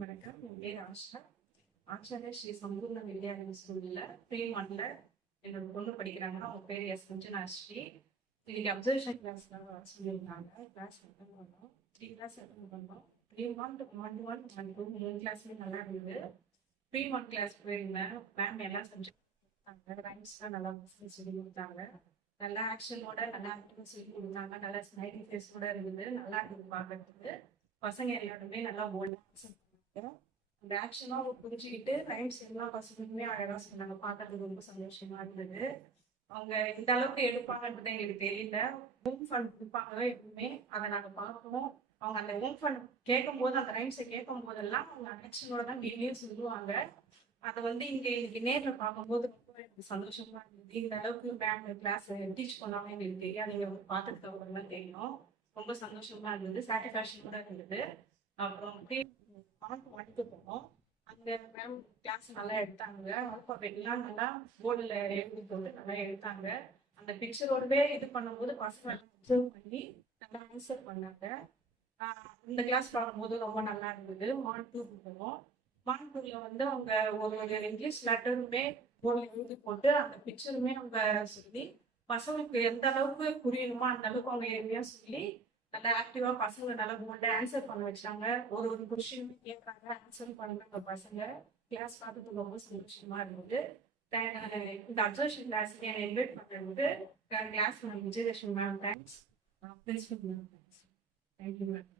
வணக்கம். என் பேர் ஆஷா. ஆச்சாரிய ஸ்ரீ சம்பூர்ண வித்யாலயா ஸ்கூல்ல ப்ரீ-1ல என்னோட பொண்ணு படிக்கிறாங்க. அவங்க பேர் எஸ் குஞ்சனாஸ்ரீ. இன்னைக்கு அப்சர்வேஷன் கிளாஸ்ல சொல்லியிருந்தாங்க. கிளாஸ் அட்டன் பண்ணோம். 3 கிளாஸ் அட்டன் பண்ணோம். ப்ரீ-1 to 1-1 2 3 கிளாஸ்மே நல்லா இருந்தது. ப்ரீ-1 கிளாஸ் போயிருந்தேன். மேம் எல்லா சப்ஜெக்ட் கொடுத்தாங்க. ரைம்ஸ்லாம் நல்லா சொல்லி கொடுத்தாங்க. நல்லா ஆக்ஷனோட நல்லா ஆக்டிவ் சொல்லி கொடுத்தாங்க. நல்லா ஸ்மைலி ஃபேஸோட இருந்தது. நல்லா இருந்தது பார்க்கறதுக்கு. பசங்க எல்லாருமே நல்லா போல்டா பண்ணாங்க. அந்த ஆக்ஷனா புரிஞ்சுக்கிட்டு ரைம்ஸ் எல்லா பசங்களுமே அழகா சொன்னாங்க. பார்க்கறதுக்கு ரொம்ப சந்தோஷமா இருந்தது. அவங்க இந்த அளவுக்கு எடுப்பாங்கன்றது எங்களுக்கு தெரியல. ஹோம் ஃபண்ட் கொடுப்பாங்க எப்பவுமே, அதை நாங்க பார்ப்போம். அவங்க அந்த ஹோம் ஃபண்ட் கேட்கும் போது, அந்த ரைம்ஸை கேட்கும் போதெல்லாம் அவங்க ஆக்ஷனோட தான் டெய்லியே சொல்லுவாங்க. அதை இன்னைக்கு நேர்ல பார்க்கும்போது ரொம்ப எனக்கு சந்தோஷமா இருந்தது. இந்த அளவுக்கு மேம் கிளாஸ் டீச் பண்ணாம எங்களுக்கு தெரியாது. நீங்க பார்த்துட்டு அப்புறம் தான் தெரியும். ரொம்ப சந்தோஷமா இருந்தது. சாட்டிஸ்ஃபேக்ஷனோட இருந்தது. அப்புறம் பாட்டு வந்துட்டு போனோம். அந்த மேம் கிளாஸ் நல்லா எடுத்தாங்க. ஆல்பாபெட்லாம் நல்லா போர்டில் எழுதி போட்டு நல்லா எடுத்தாங்க. அந்த பிக்சரோடவே இது பண்ணும்போது பசங்க அப்சர்வ் பண்ணி நல்லா ஆன்சர் பண்ணாங்க. இந்த கிளாஸ் பார்க்கும்போது ரொம்ப நல்லா இருந்தது. மான் 2 போனோம். மான் 2ல அவங்க ஒரு இங்கிலீஷ் லெட்டருமே போர்டில் எழுதி போட்டு அந்த பிக்சருமே அவங்க சொல்லி பசங்களுக்கு எந்த அளவுக்கு புரியணுமோ அந்த அளவுக்கு அவங்க எளிமையா சொல்லி நல்லா ஆக்டிவா பசங்க நல்லா போல்டா ஆன்சர் பண்ண வச்சாங்க. ஒரு கொஸ்டின் கேட்கறாங்க, ஆன்சர் பண்ணுறாங்க பசங்க. கிளாஸ் பார்த்துட்டு ரொம்ப சந்தோஷமா இருந்தது. இந்த அப்சர்வேஷன் கிளாஸ் என்னை இன்வைட் பண்ணுறதுக்கு class Vijayalakshmi ma'am thanks. Principal ma'am thanks. Thank you ma'am.